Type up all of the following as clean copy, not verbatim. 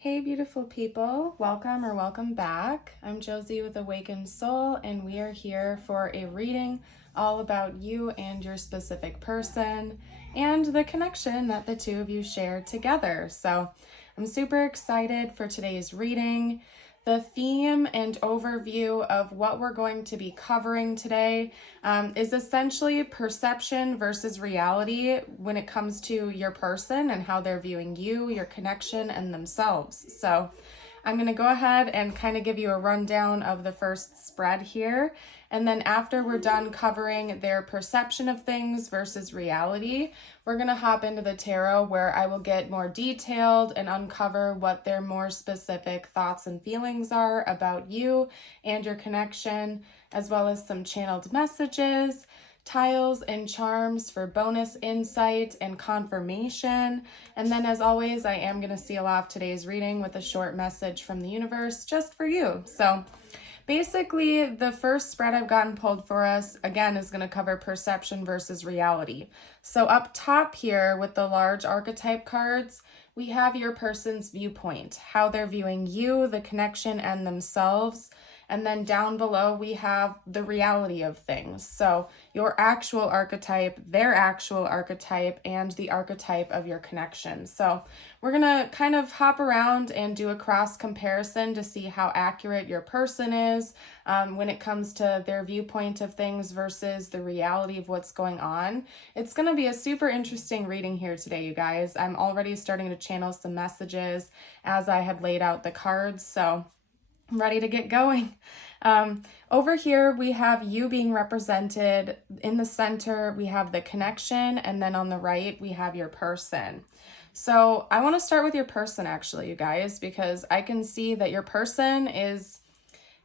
Hey beautiful people, welcome or welcome back. I'm Josie with Awakened Soul, and we are here for a reading all about you and your specific person and the connection that the two of you share together. So I'm super excited for today's reading. The theme and overview of what we're going to be covering today is essentially perception versus reality when it comes to your person and how they're viewing you, your connection, and themselves. So I'm going to go ahead and kind of give you a rundown of the first spread here. And then after we're done covering their perception of things versus reality, we're going to hop into the tarot where I will get more detailed and uncover what their more specific thoughts and feelings are about you and your connection, as well as some channeled messages, tiles and charms for bonus insight and confirmation. And then as always, I am going to seal off today's reading with a short message from the universe just for you. So basically, the first spread I've gotten pulled for us, again, is going to cover perception versus reality. So up top here with the large archetype cards, we have your person's viewpoint, how they're viewing you, the connection, and themselves. And then down below, we have the reality of things. So your actual archetype, their actual archetype, and the archetype of your connection. So we're going to kind of hop around and do a cross comparison to see how accurate your person is when it comes to their viewpoint of things versus the reality of what's going on. It's going to be a super interesting reading here today, you guys. I'm already starting to channel some messages as I had laid out the cards. So I'm ready to get going. Over here, we have you being represented. In the center, we have the connection, and then on the right, we have your person. So I want to start with your person, actually, you guys, because I can see that your person is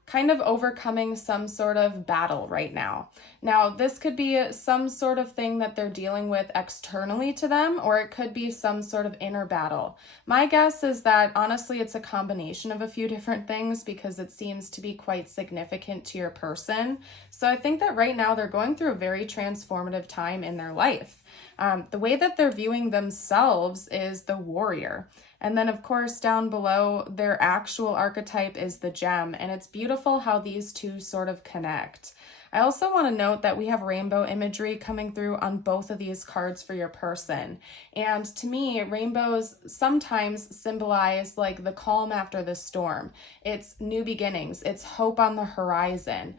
kind of overcoming some sort of battle right now. Now, this could be some sort of thing that they're dealing with externally to them, or it could be some sort of inner battle. My guess is that, honestly, it's a combination of a few different things because it seems to be quite significant to your person. So I think that right now they're going through a very transformative time in their life. The way that they're viewing themselves is the warrior. And then, of course, down below, their actual archetype is the gem. And it's beautiful how these two sort of connect. I also want to note that we have rainbow imagery coming through on both of these cards for your person. And to me, rainbows sometimes symbolize like the calm after the storm. It's new beginnings. It's hope on the horizon.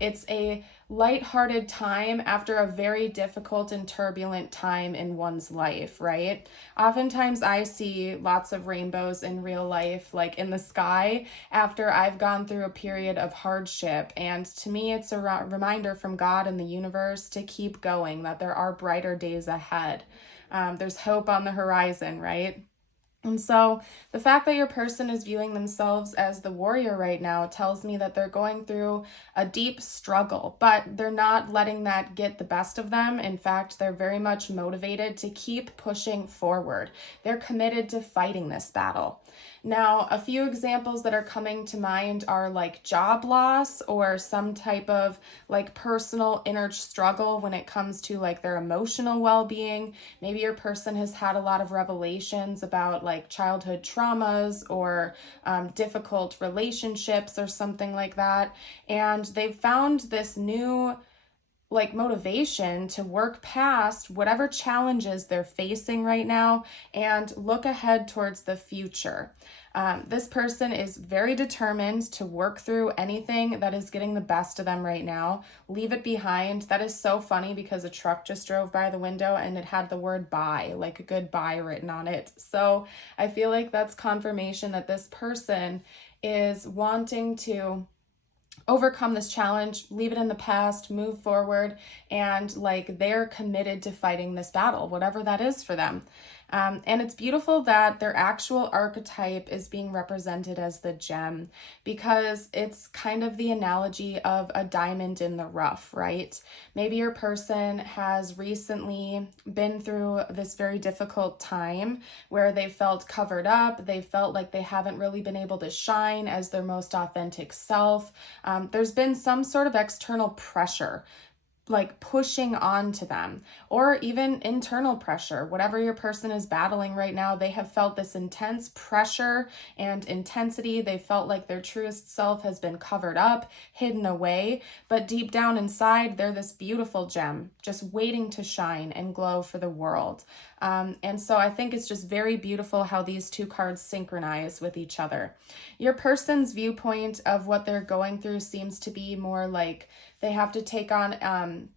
It's a lighthearted time after a very difficult and turbulent time in one's life, right? Oftentimes I see lots of rainbows in real life, like in the sky, after I've gone through a period of hardship. And to me, it's a reminder from God and the universe to keep going, that there are brighter days ahead. There's hope on the horizon, right? And so the fact that your person is viewing themselves as the warrior right now tells me that they're going through a deep struggle, but they're not letting that get the best of them. In fact, they're very much motivated to keep pushing forward. They're committed to fighting this battle. Now, a few examples that are coming to mind are like job loss or some type of like personal inner struggle when it comes to like their emotional well-being. Maybe your person has had a lot of revelations about like childhood traumas or difficult relationships or something like that. And they've found this new like motivation to work past whatever challenges they're facing right now and look ahead towards the future. This person is very determined to work through anything that is getting the best of them right now. Leave it behind. That is so funny because a truck just drove by the window and it had the word bye, like a goodbye written on it. So I feel like that's confirmation that this person is wanting to overcome this challenge, leave it in the past, move forward, and like they're committed to fighting this battle, whatever that is for them. And it's beautiful that their actual archetype is being represented as the gem because it's kind of the analogy of a diamond in the rough, right? Maybe your person has recently been through this very difficult time where they felt covered up. They felt like they haven't really been able to shine as their most authentic self. There's been some sort of external pressure like pushing on to them, or even internal pressure. Whatever your person is battling right now, they have felt this intense pressure and intensity. They felt like their truest self has been covered up, hidden away, but deep down inside, they're this beautiful gem just waiting to shine and glow for the world. And so I think it's just very beautiful how these two cards synchronize with each other. Your person's viewpoint of what they're going through seems to be more like they have to take on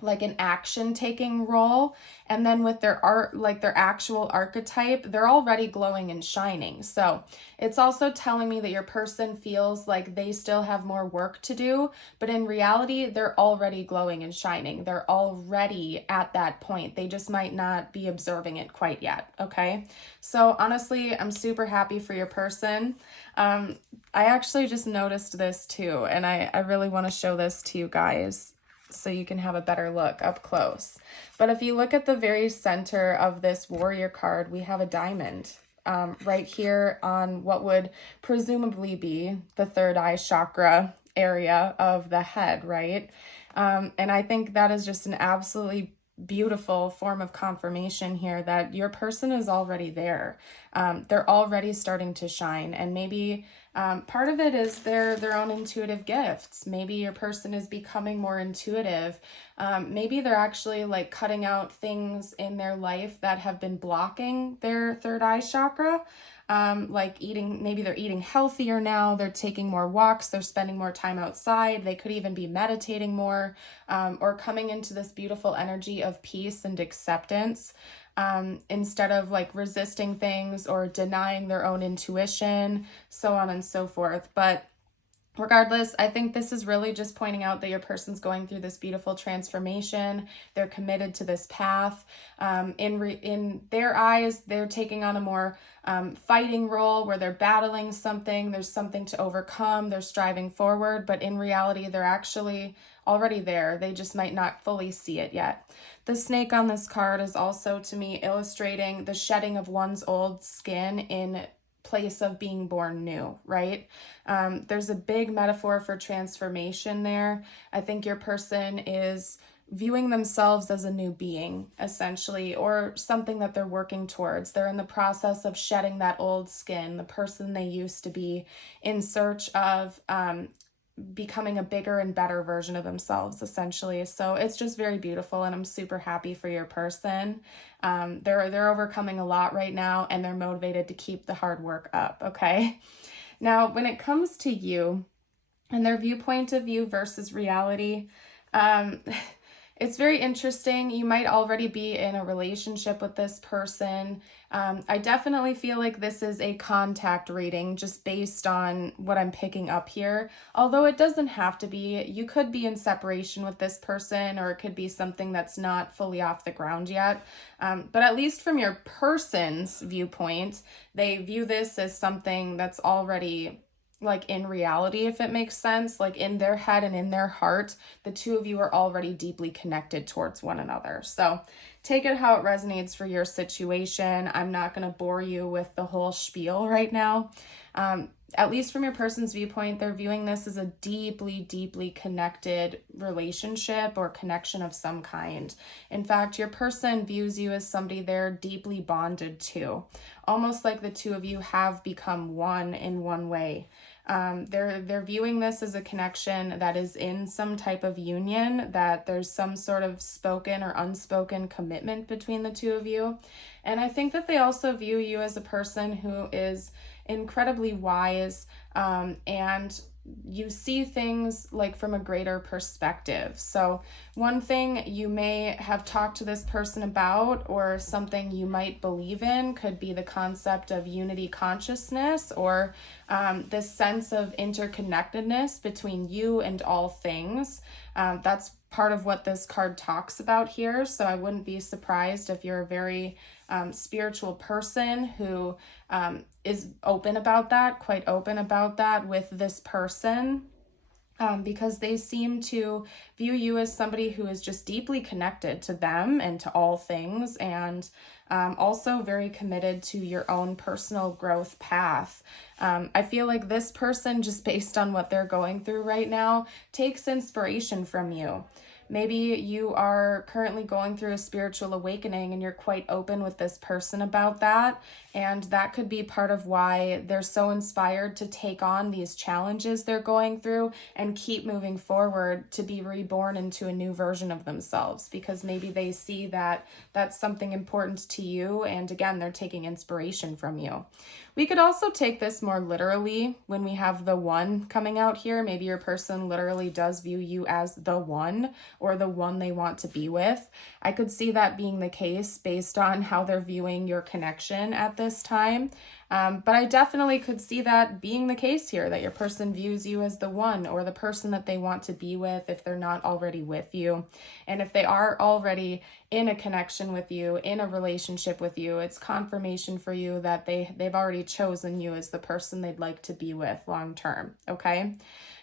like an action taking role, and then with their art, like their actual archetype, they're already glowing and shining. So it's also telling me that your person feels like they still have more work to do, but in reality, they're already glowing and shining. They're already at that point. They just might not be observing it quite yet. Okay. So honestly, I'm super happy for your person. I actually just noticed this too, and I really want to show this to you guys so you can have a better look up close. But if you look at the very center of this warrior card, we have a diamond right here on what would presumably be the third eye chakra area of the head, right? And I think that is just an absolutely beautiful form of confirmation here that your person is already there. They're already starting to shine, and maybe part of it is their own intuitive gifts. Maybe your person is becoming more intuitive. Maybe they're actually like cutting out things in their life that have been blocking their third eye chakra. Like eating, maybe they're eating healthier now, they're taking more walks, they're spending more time outside, they could even be meditating more, or coming into this beautiful energy of peace and acceptance, instead of like resisting things or denying their own intuition, so on and so forth. But regardless, I think this is really just pointing out that your person's going through this beautiful transformation. They're committed to this path. In their eyes, they're taking on a more fighting role where they're battling something. There's something to overcome. They're striving forward. But in reality, they're actually already there. They just might not fully see it yet. The snake on this card is also, to me, illustrating the shedding of one's old skin in place of being born new, right? There's a big metaphor for transformation there. I think your person is viewing themselves as a new being, essentially, or something that they're working towards. They're in the process of shedding that old skin, the person they used to be, in search of becoming a bigger and better version of themselves, essentially. So it's just very beautiful, and I'm super happy for your person. They're overcoming a lot right now, and they're motivated to keep the hard work up, okay? Now, when it comes to you and their viewpoint of you versus reality, it's very interesting. You might already be in a relationship with this person. I definitely feel like this is a contact reading just based on what I'm picking up here. Although it doesn't have to be. You could be in separation with this person, or it could be something that's not fully off the ground yet. But at least from your person's viewpoint, they view this as something that's already like in reality, if it makes sense, like in their head and in their heart, the two of you are already deeply connected towards one another. So take it how it resonates for your situation. I'm not going to bore you with the whole spiel right now. At least from your person's viewpoint, they're viewing this as a deeply, deeply connected relationship or connection of some kind. In fact, your person views you as somebody they're deeply bonded to, almost like the two of you have become one in one way. They're viewing this as a connection that is in some type of union, that there's some sort of spoken or unspoken commitment between the two of you. And I think that they also view you as a person who is incredibly wise, and you see things like from a greater perspective. So one thing you may have talked to this person about, or something you might believe in, could be the concept of unity consciousness, or this sense of interconnectedness between you and all things. That's part of what this card talks about here. So I wouldn't be surprised if you're a very spiritual person who is open about that, quite open about that with this person, because they seem to view you as somebody who is just deeply connected to them and to all things, and also very committed to your own personal growth path. I feel like this person, just based on what they're going through right now, takes inspiration from you. Maybe you are currently going through a spiritual awakening and you're quite open with this person about that. And that could be part of why they're so inspired to take on these challenges they're going through and keep moving forward to be reborn into a new version of themselves, because maybe they see that that's something important to you. And again, they're taking inspiration from you. We could also take this more literally when we have the one coming out here. Maybe your person literally does view you as the one, or the one they want to be with. I could see that being the case based on how they're viewing your connection at this time. But I definitely could see that being the case here, that your person views you as the one, or the person that they want to be with if they're not already with you. And if they are already in a connection with you, in a relationship with you, it's confirmation for you that they've already chosen you as the person they'd like to be with long term, okay?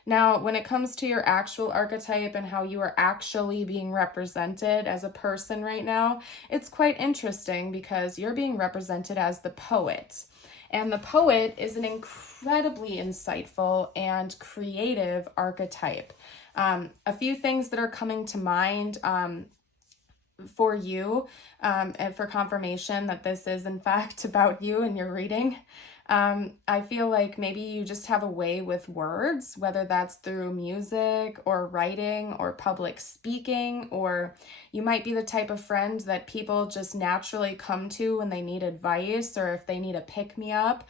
Now, when it comes to your actual archetype and how you are actually being represented as a person right now, it's quite interesting because you're being represented as the poet. And the poet is an incredibly insightful and creative archetype. A few things that are coming to mind for you and for confirmation that this is in fact about you and your reading. I feel like maybe you just have a way with words, whether that's through music or writing or public speaking, or you might be the type of friend that people just naturally come to when they need advice, or if they need a pick-me-up.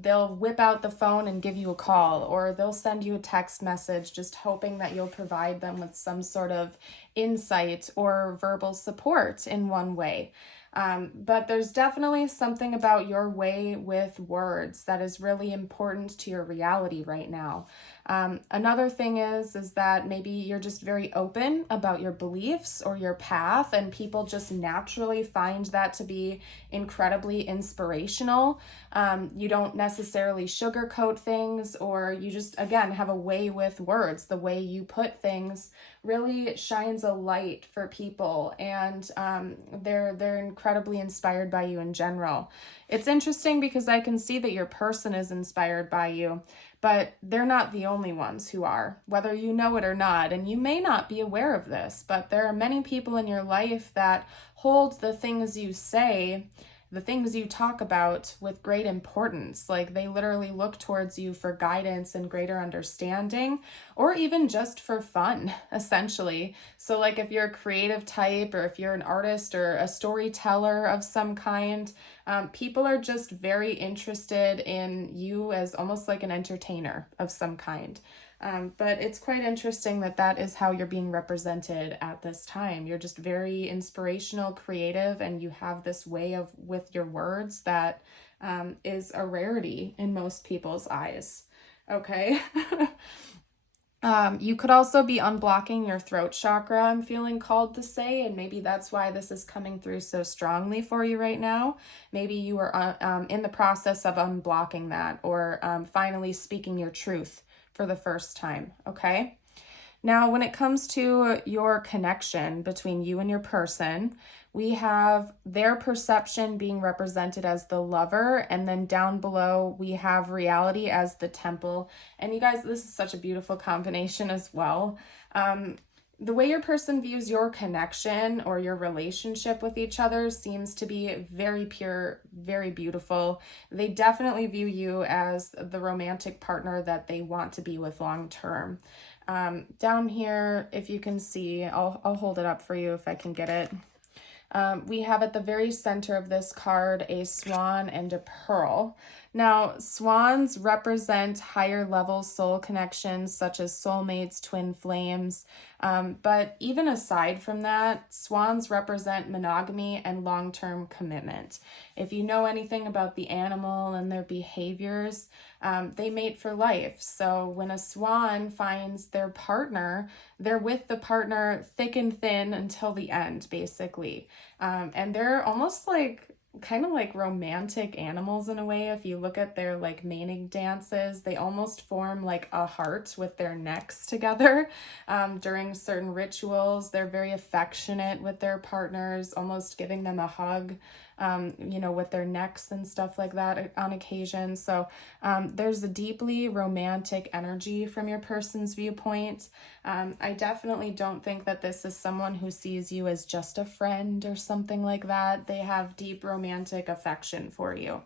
They'll whip out the phone and give you a call, or they'll send you a text message just hoping that you'll provide them with some sort of insight or verbal support in one way. But there's definitely something about your way with words that is really important to your reality right now. Another thing is that maybe you're just very open about your beliefs or your path, and people just naturally find that to be incredibly inspirational. You don't necessarily sugarcoat things, or you just, again, have a way with words. The way you put things really shines a light for people, and they're incredibly inspired by you in general. It's interesting because I can see that your person is inspired by you, but they're not the only ones who are, whether you know it or not. And you may not be aware of this, but there are many people in your life that hold the things you say, the things you talk about, with great importance. Like, they literally look towards you for guidance and greater understanding, or even just for fun, essentially. So like, if you're a creative type, or if you're an artist or a storyteller of some kind, people are just very interested in you as almost like an entertainer of some kind. But it's quite interesting that that is how you're being represented at this time. You're just very inspirational, creative, and you have this way of with your words that is a rarity in most people's eyes. Okay. You could also be unblocking your throat chakra, I'm feeling called to say, and maybe that's why this is coming through so strongly for you right now. Maybe you are in the process of unblocking that, or finally speaking your truth for the first time, okay? Now, when it comes to your connection between you and your person, we have their perception being represented as the lover, and then down below we have reality as the temple. And you guys, this is such a beautiful combination as well. The way your person views your connection or your relationship with each other seems to be very pure, very beautiful. They definitely view you as the romantic partner that they want to be with long term. Down here, if you can see, I'll hold it up for you if I can get it. We have at the very center of this card a swan and a pearl. Now, swans represent higher level soul connections such as soulmates, twin flames. But even aside from that, swans represent monogamy and long-term commitment. If you know anything about the animal and their behaviors, they mate for life. So when a swan finds their partner, they're with the partner thick and thin until the end, basically. And they're almost like kind of like romantic animals in a way. If you look at their like mating dances, they almost form like a heart with their necks together during certain rituals. They're very affectionate with their partners, almost giving them a hug. you know, with their necks and stuff like that on occasion. So there's a deeply romantic energy from your person's viewpoint. I definitely don't think that this is someone who sees you as just a friend or something like that. They have deep romantic affection for you.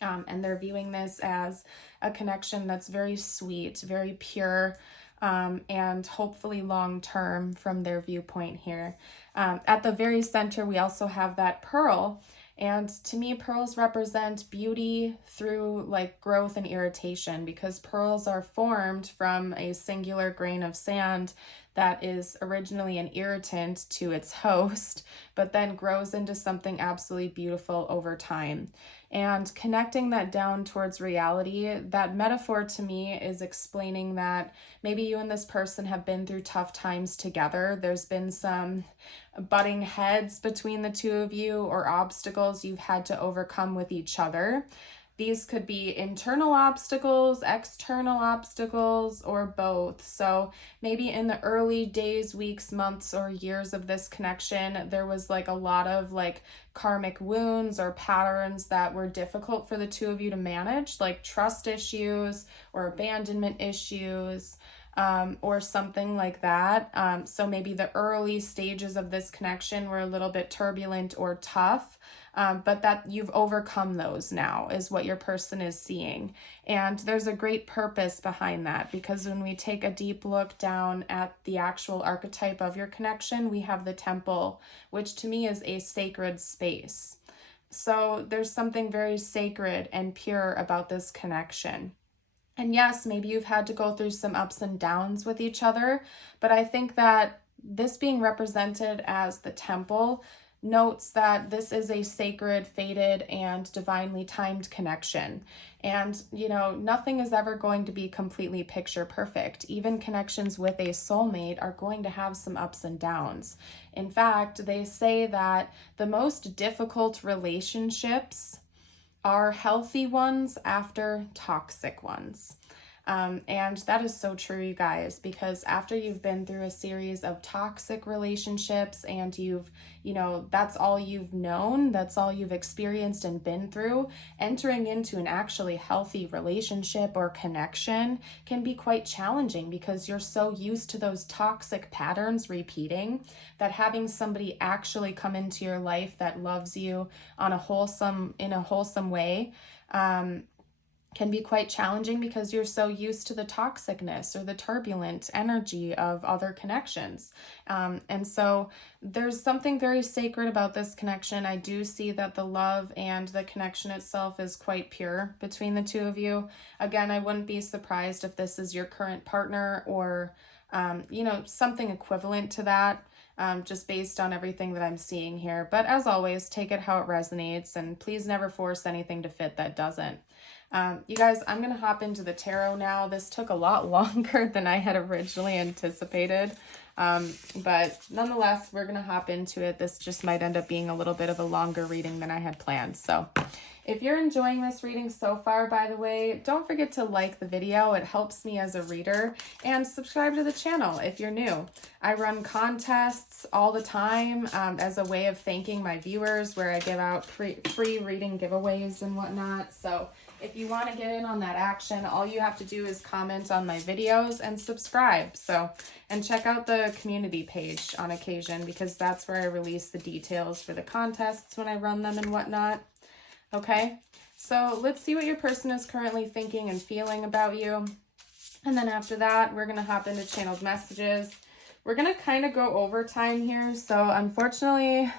And they're viewing this as a connection that's very sweet, very pure, and hopefully long-term from their viewpoint here. At the very center, we also have that pearl. And to me, pearls represent beauty through like growth and irritation, because pearls are formed from a singular grain of sand that is originally an irritant to its host, but then grows into something absolutely beautiful over time. And connecting that down towards reality, that metaphor to me is explaining that maybe you and this person have been through tough times together. There's been some butting heads between the two of you, or obstacles you've had to overcome with each other. These could be internal obstacles, external obstacles, or both. So maybe in the early days, weeks, months, or years of this connection, there was like a lot of like karmic wounds or patterns that were difficult for the two of you to manage, like trust issues or abandonment issues, or something like that. So maybe the early stages of this connection were a little bit turbulent or tough. But that you've overcome those now is what your person is seeing. And there's a great purpose behind that, because when we take a deep look down at the actual archetype of your connection, we have the temple, which to me is a sacred space. So there's something very sacred and pure about this connection. And yes, maybe you've had to go through some ups and downs with each other, but I think that this being represented as the temple notes that this is a sacred, fated, and divinely timed connection. And, you know, nothing is ever going to be completely picture perfect. Even connections with a soulmate are going to have some ups and downs. In fact, they say that the most difficult relationships are healthy ones after toxic ones. And that is so true, you guys, because after you've been through a series of toxic relationships and you've, you know, that's all you've known, that's all you've experienced and been through, entering into an actually healthy relationship or connection can be quite challenging, because you're so used to those toxic patterns repeating that having somebody actually come into your life that loves you in a wholesome way, can be quite challenging, because you're so used to the toxicness or the turbulent energy of other connections. And so there's something very sacred about this connection. I do see that the love and the connection itself is quite pure between the two of you. Again, I wouldn't be surprised if this is your current partner or, you know, something equivalent to that. Just based on everything that I'm seeing here. But as always, take it how it resonates, and please never force anything to fit that doesn't. You guys, I'm going to hop into the tarot now. This took a lot longer than I had originally anticipated. But nonetheless, we're going to hop into it. This just might end up being a little bit of a longer reading than I had planned. So if you're enjoying this reading so far, by the way, don't forget to like the video. It helps me as a reader, and subscribe to the channel if you're new. I run contests all the time as a way of thanking my viewers, where I give out free reading giveaways and whatnot. So if you want to get in on that action, all you have to do is comment on my videos and subscribe. So, and check out the community page on occasion, because that's where I release the details for the contests when I run them and whatnot. Okay, so let's see what your person is currently thinking and feeling about you. And then after that, we're going to hop into channeled messages. We're going to kind of go over time here. So unfortunately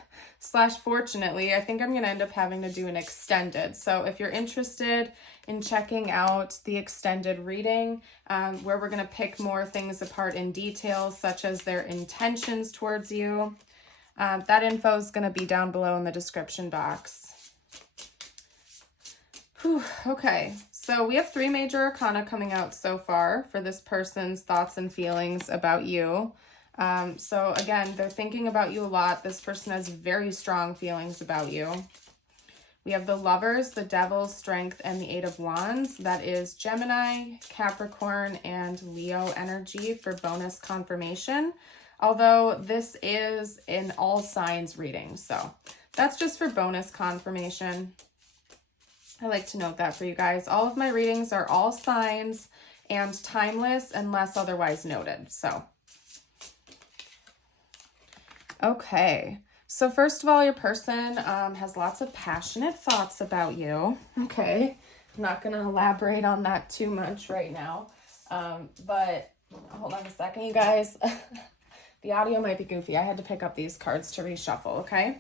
/ fortunately, I think I'm going to end up having to do an extended. So if you're interested in checking out the extended reading, where we're going to pick more things apart in detail, such as their intentions towards you, that info is going to be down below in the description box. Whew, okay, so we have 3 major arcana coming out so far for this person's thoughts and feelings about you. So again, they're thinking about you a lot. This person has very strong feelings about you. We have the Lovers, the Devil, Strength, and the 8 of Wands. That is Gemini, Capricorn, and Leo energy for bonus confirmation. Although this is an all signs reading, so That's just for bonus confirmation. I like to note that for you guys. All of my readings are all signs and timeless unless otherwise noted. So, okay. So first of all, your person has lots of passionate thoughts about you. Okay. I'm not going to elaborate on that too much right now. But hold on a second, you guys. The audio might be goofy. I had to pick up these cards to reshuffle, okay?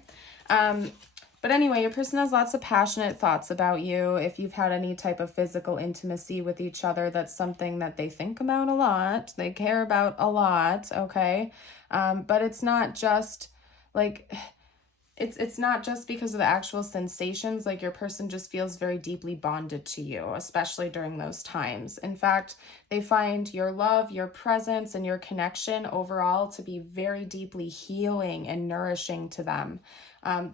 But anyway, your person has lots of passionate thoughts about you. If you've had any type of physical intimacy with each other, that's something that they think about a lot. They care about a lot, okay? But it's not just like... It's not just because of the actual sensations, like your person just feels very deeply bonded to you, especially during those times. In fact, they find your love, your presence, and your connection overall to be very deeply healing and nourishing to them.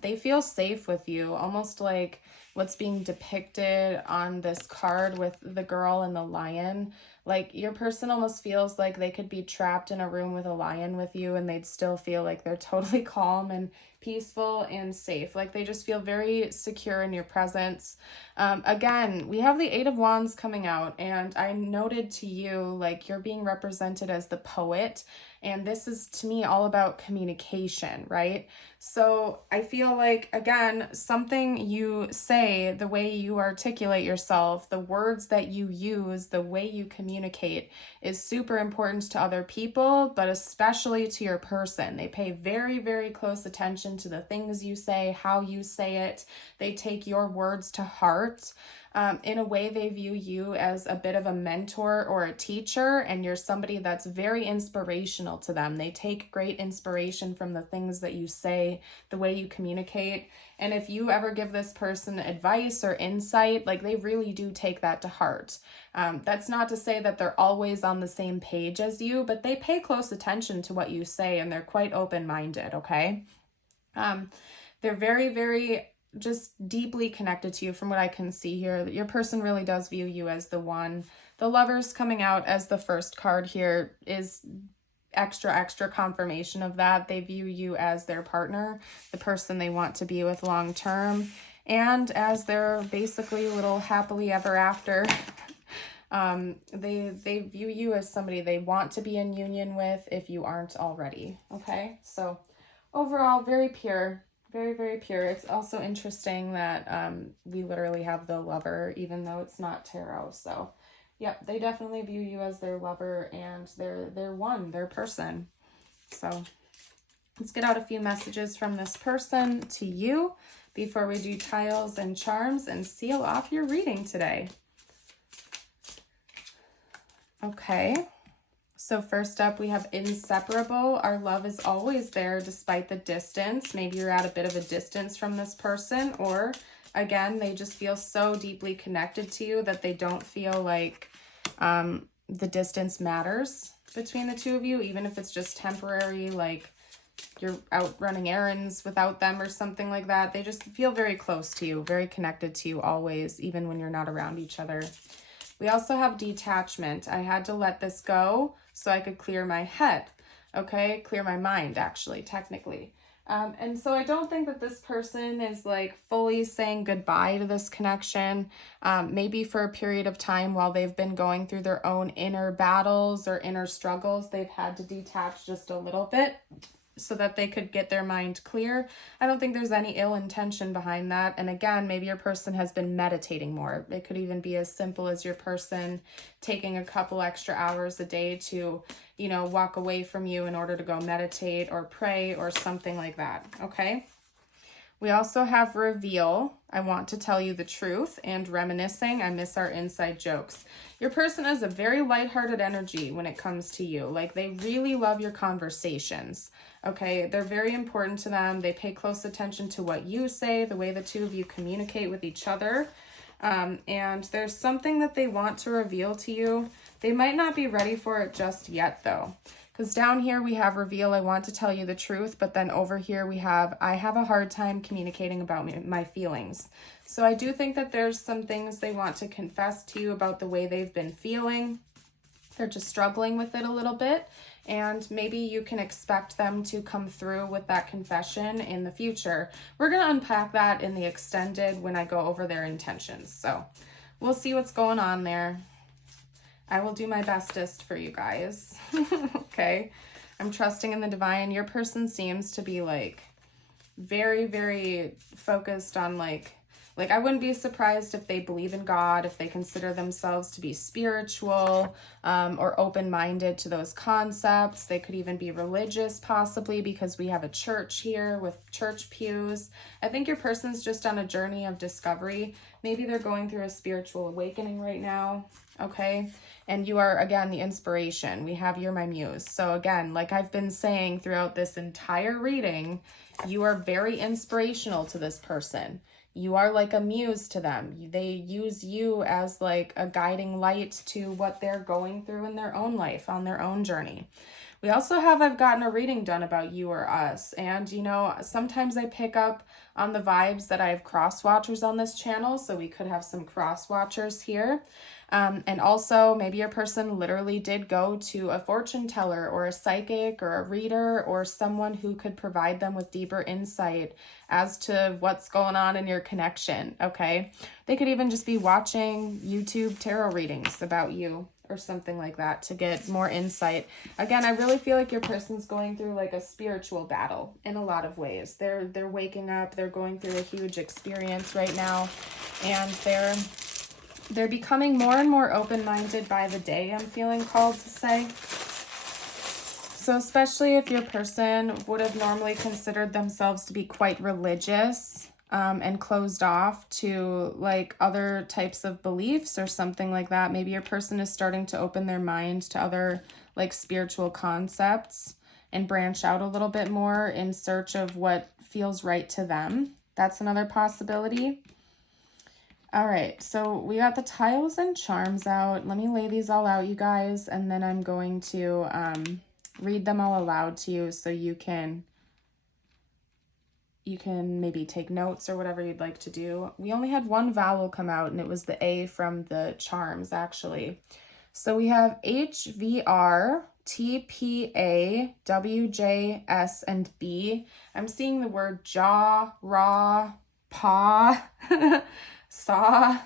They feel safe with you, almost like what's being depicted on this card with the girl and the lion. Like your person almost feels like they could be trapped in a room with a lion with you and they'd still feel like they're totally calm and peaceful and safe. Like they just feel very secure in your presence. Again, we have the Eight of Wands coming out, and I noted to you like you're being represented as the poet, and this is to me all about communication, right? So I feel like, again, something you say, the way you articulate yourself, the words that you use, the way you communicate is super important to other people, but especially to your person. They pay very, very close attention to the things you say, how you say it. They take your words to heart. In a way, they view you as a bit of a mentor or a teacher, and you're somebody that's very inspirational to them. They take great inspiration from the things that you say, the way you communicate. And if you ever give this person advice or insight, like they really do take that to heart. That's not to say that they're always on the same page as you, but they pay close attention to what you say, and they're quite open-minded, okay? They're very, very just deeply connected to you from what I can see here. Your person really does view you as the one. The Lovers coming out as the first card here is extra confirmation of that. They view you as their partner, the person they want to be with long term, and as their basically little happily ever after. They view you as somebody they want to be in union with if you aren't already, okay? So overall, very pure. Very, very pure. It's also interesting that we literally have the Lover, even though it's not tarot. So, yep, they definitely view you as their lover, and they're one, their person. So, let's get out a few messages from this person to you before we do tiles and charms and seal off your reading today. Okay. So first up, we have inseparable. Our love is always there despite the distance. Maybe you're at a bit of a distance from this person, or again, they just feel so deeply connected to you that they don't feel like the distance matters between the two of you, even if it's just temporary, like you're out running errands without them or something like that. They just feel very close to you, very connected to you always, even when you're not around each other. We also have detachment. I had to let this go so I could clear my head, okay? Clear my mind, actually, technically. And so I don't think that this person is like fully saying goodbye to this connection. Maybe for a period of time while they've been going through their own inner battles or inner struggles, they've had to detach just a little bit so that they could get their mind clear. I don't think there's any ill intention behind that. And again, maybe your person has been meditating more. It could even be as simple as your person taking a couple extra hours a day to, you know, walk away from you in order to go meditate or pray or something like that, okay? We also have reveal. I want to tell you the truth, and reminiscing. I miss our inside jokes. Your person has a very lighthearted energy when it comes to you. Like they really love your conversations. Okay, they're very important to them. They pay close attention to what you say, the way the two of you communicate with each other. And there's something that they want to reveal to you. They might not be ready for it just yet though. Because down here we have reveal, I want to tell you the truth, but then over here we have, I have a hard time communicating about my feelings. So I do think that there's some things they want to confess to you about the way they've been feeling. They're just struggling with it a little bit, and maybe you can expect them to come through with that confession in the future. We're going to unpack that in the extended when I go over their intentions. So we'll see what's going on there. I will do my bestest for you guys. Okay. I'm trusting in the divine. Your person seems to be like very, very focused on like I wouldn't be surprised if they believe in God, if they consider themselves to be spiritual, or open-minded to those concepts. They could even be religious, possibly, because we have a church here with church pews. I think your person's just on a journey of discovery. Maybe they're going through a spiritual awakening right now, okay? And you are, again, the inspiration. We have You're My Muse. So again, like I've been saying throughout this entire reading, you are very inspirational to this person. You are like a muse to them. They use you as like a guiding light to what they're going through in their own life, on their own journey. We also have, I've gotten a reading done about you or us. And, you know, sometimes I pick up on the vibes that I have cross watchers on this channel. So we could have some cross watchers here. And also maybe your person literally did go to a fortune teller or a psychic or a reader or someone who could provide them with deeper insight as to what's going on in your connection, okay? They could even just be watching YouTube tarot readings about you or something like that to get more insight. Again, I really feel like your person's going through like a spiritual battle in a lot of ways. They're waking up, they're going through a huge experience right now, and they're becoming more and more open-minded by the day, I'm feeling called to say. So especially if your person would have normally considered themselves to be quite religious and closed off to like other types of beliefs or something like that, maybe your person is starting to open their mind to other like spiritual concepts and branch out a little bit more in search of what feels right to them. That's another possibility. All right, so we got the tiles and charms out. Let me lay these all out, you guys, and then I'm going to read them all aloud to you so you can maybe take notes or whatever you'd like to do. We only had one vowel come out, and it was the A from the charms, actually. So we have H, V, R, T, P, A, W, J, S, and B. I'm seeing the word jaw, raw, paw, saw.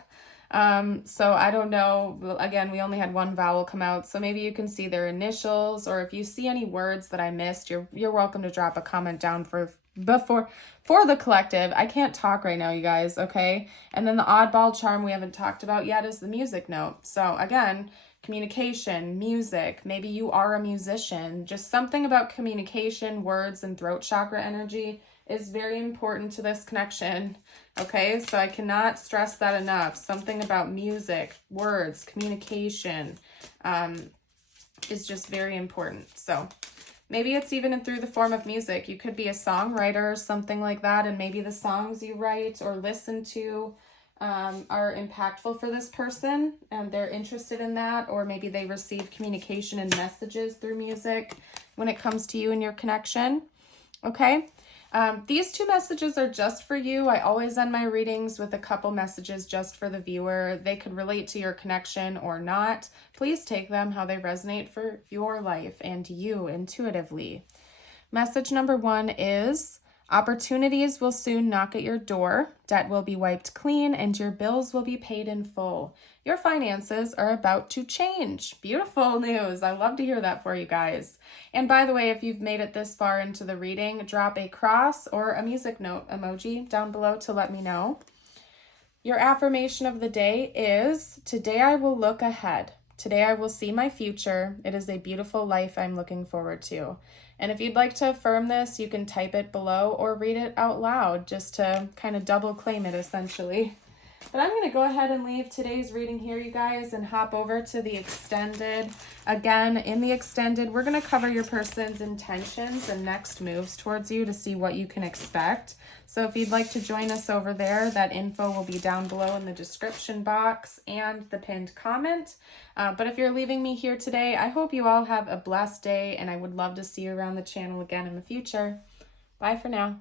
So I don't know. Again, we only had one vowel come out, so maybe you can see their initials, or if you see any words that I missed, you're welcome to drop a comment down for the collective. I can't talk right now, you guys, okay? And then the oddball charm we haven't talked about yet is the music note. So again, communication, music, maybe you are a musician. Just something about communication, words, and throat chakra energy is very important to this connection, okay? So I cannot stress that enough. Something about music, words, communication is just very important. So maybe it's even through the form of music. You could be a songwriter or something like that, and maybe the songs you write or listen to are impactful for this person, and they're interested in that, or maybe they receive communication and messages through music when it comes to you and your connection, okay? These two messages are just for you. I always end my readings with a couple messages just for the viewer. They could relate to your connection or not. Please take them how they resonate for your life and you intuitively. Message number 1 is: opportunities will soon knock at your door, debt will be wiped clean, and your bills will be paid in full. Your finances are about to change. Beautiful news. I love to hear that for you guys. And by the way, if you've made it this far into the reading, drop a cross or a music note emoji down below to let me know. Your affirmation of the day is: today I will look ahead. Today I will see my future. It is a beautiful life I'm looking forward to. And if you'd like to affirm this, you can type it below or read it out loud just to kind of double claim it essentially. But I'm going to go ahead and leave today's reading here, you guys, and hop over to the extended. Again, in the extended, we're going to cover your person's intentions and next moves towards you to see what you can expect. So if you'd like to join us over there, that info will be down below in the description box and the pinned comment. But if you're leaving me here today, I hope you all have a blessed day, and I would love to see you around the channel again in the future. Bye for now.